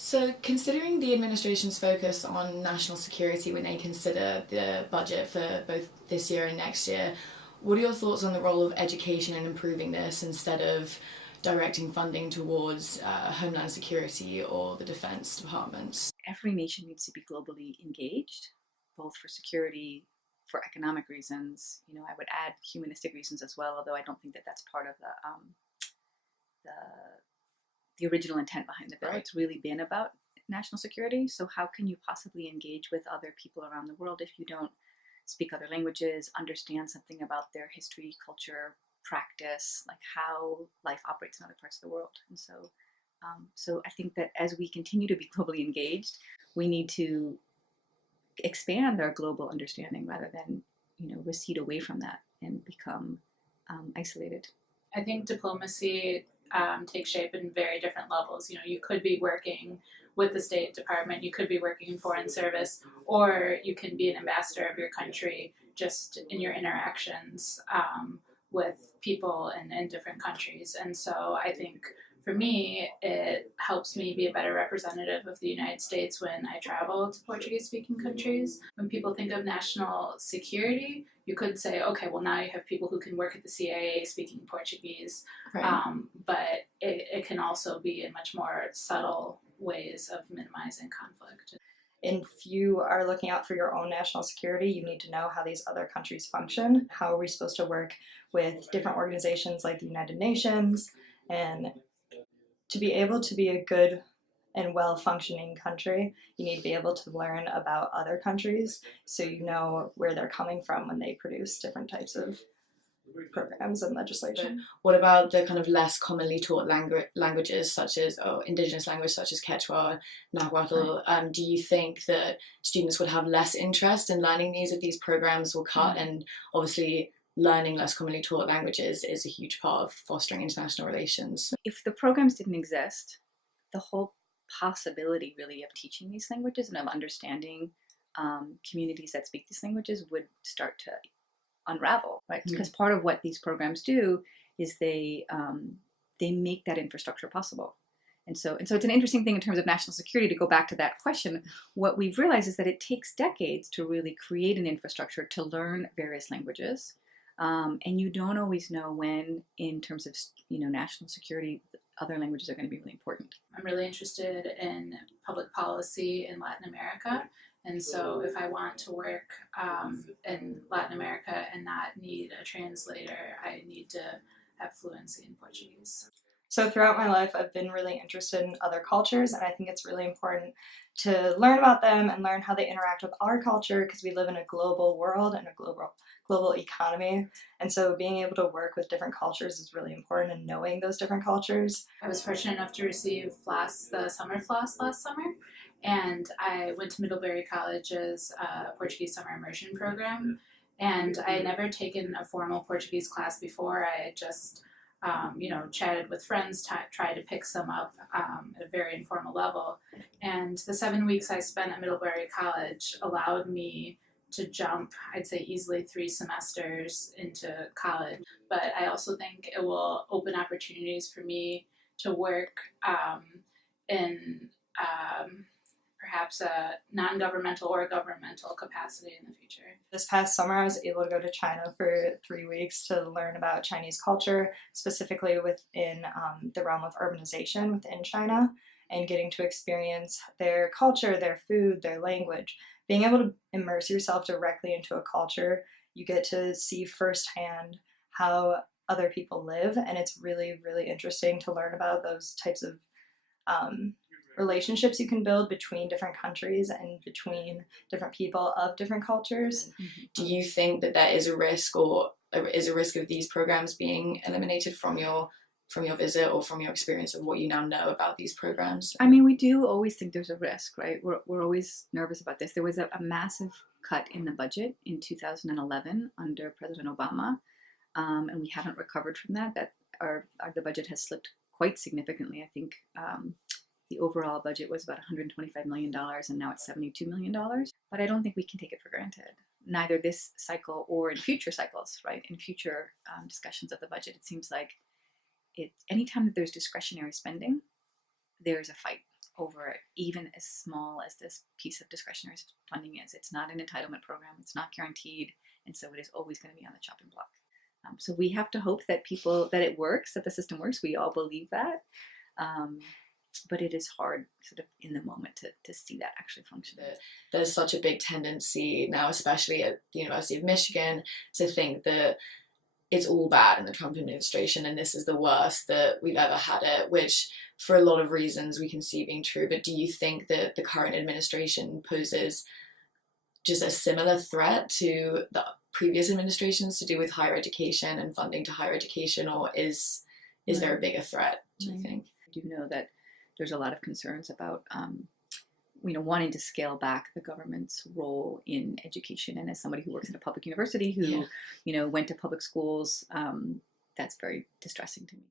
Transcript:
So, considering the administration's focus on national security when they consider the budget for both this year and next year, what are your thoughts on the role of education in improving this instead of directing funding towards Homeland Security or the Defense departments? Every nation needs to be globally engaged, both for security, for economic reasons. I would add humanistic reasons as well, although I don't think that that's part of the the original intent behind the bill. Right. It's really been about national security. So how can you possibly engage with other people around the world if you don't speak other languages, understand something about their history, culture, practice, like how life operates in other parts of the world? And so I think that as we continue to be globally engaged, we need to expand our global understanding rather than, recede away from that and become isolated. I think diplomacy takes shape in very different levels. You could be working with the State Department, you could be working in foreign service, or you can be an ambassador of your country just in your interactions with people in different countries. And so I think for me, it helps me be a better representative of the United States when I travel to Portuguese-speaking countries. When people think of national security, you could say, okay, well, now you have people who can work at the CIA speaking Portuguese, Right. but it can also be in much more subtle ways of minimizing conflict. If you are looking out for your own national security, you need to know how these other countries function. How are we supposed to work with different organizations like the United Nations? And to be able to be a good and well-functioning country, you need to be able to learn about other countries so you know where they're coming from when they produce different types of programs and legislation. What about the kind of less commonly taught languages such as indigenous language such as Quechua, Nahuatl? Do you think that students would have less interest in learning these if these programs will cut? And obviously learning less commonly taught languages is a huge part of fostering international relations. If the programs didn't exist, the whole possibility really of teaching these languages and of understanding communities that speak these languages would start to unravel, right? Because part of what these programs do is they make that infrastructure possible. And so it's an interesting thing in terms of national security to go back to that question. What we've realized is that it takes decades to really create an infrastructure to learn various languages. And you don't always know when, in terms of national security, other languages are going to be really important. I'm really interested in public policy in Latin America. And so if I want to work in Latin America and not need a translator, I need to have fluency in Portuguese. So throughout my life, I've been really interested in other cultures, and I think it's really important to learn about them and learn how they interact with our culture because we live in a global world and a global economy. And so being able to work with different cultures is really important, and knowing those different cultures. I was fortunate enough to receive the summer floss last summer, and I went to Middlebury College's Portuguese summer immersion program. And I had never taken a formal Portuguese class before. I had just chatted with friends, tried to pick some up at a very informal level. And the 7 weeks I spent at Middlebury College allowed me to jump, I'd say easily 3 semesters into college. But I also think it will open opportunities for me to work in perhaps a non-governmental or governmental capacity in the future. This past summer, I was able to go to China for 3 weeks to learn about Chinese culture, specifically within the realm of urbanization within China, and getting to experience their culture, their food, their language. Being able to immerse yourself directly into a culture, you get to see firsthand how other people live, and it's really, really interesting to learn about those types of relationships you can build between different countries and between different people of different cultures. Do you think that there is a risk, or is a risk of these programs being eliminated from your visit or from your experience of what you now know about these programs? I mean, we do always think there's a risk, right? We're always nervous about this. There was a massive cut in the budget in 2011 under President Obama, and we haven't recovered from that. The budget has slipped quite significantly. I think the overall budget was about $125 million, and now it's $72 million. But I don't think we can take it for granted, neither this cycle or in future cycles, right? In future discussions of the budget, it seems like anytime that there's discretionary spending, there's a fight over it, even as small as this piece of discretionary funding is. It's not an entitlement program. It's not guaranteed. And so it is always going to be on the chopping block. So we have to hope that that it works, that the system works. We all believe that. But it is hard sort of in the moment to see that actually function. There's such a big tendency now, especially at the University of Michigan, to think that it's all bad in the Trump administration and this is the worst that we've ever had it, which for a lot of reasons we can see being true. But do you think that the current administration poses just a similar threat to the previous administrations to do with higher education and funding to higher education, or is there a bigger threat, do you think? I do know that there's a lot of concerns about wanting to scale back the government's role in education. And as somebody who works at a public university who went to public schools, that's very distressing to me.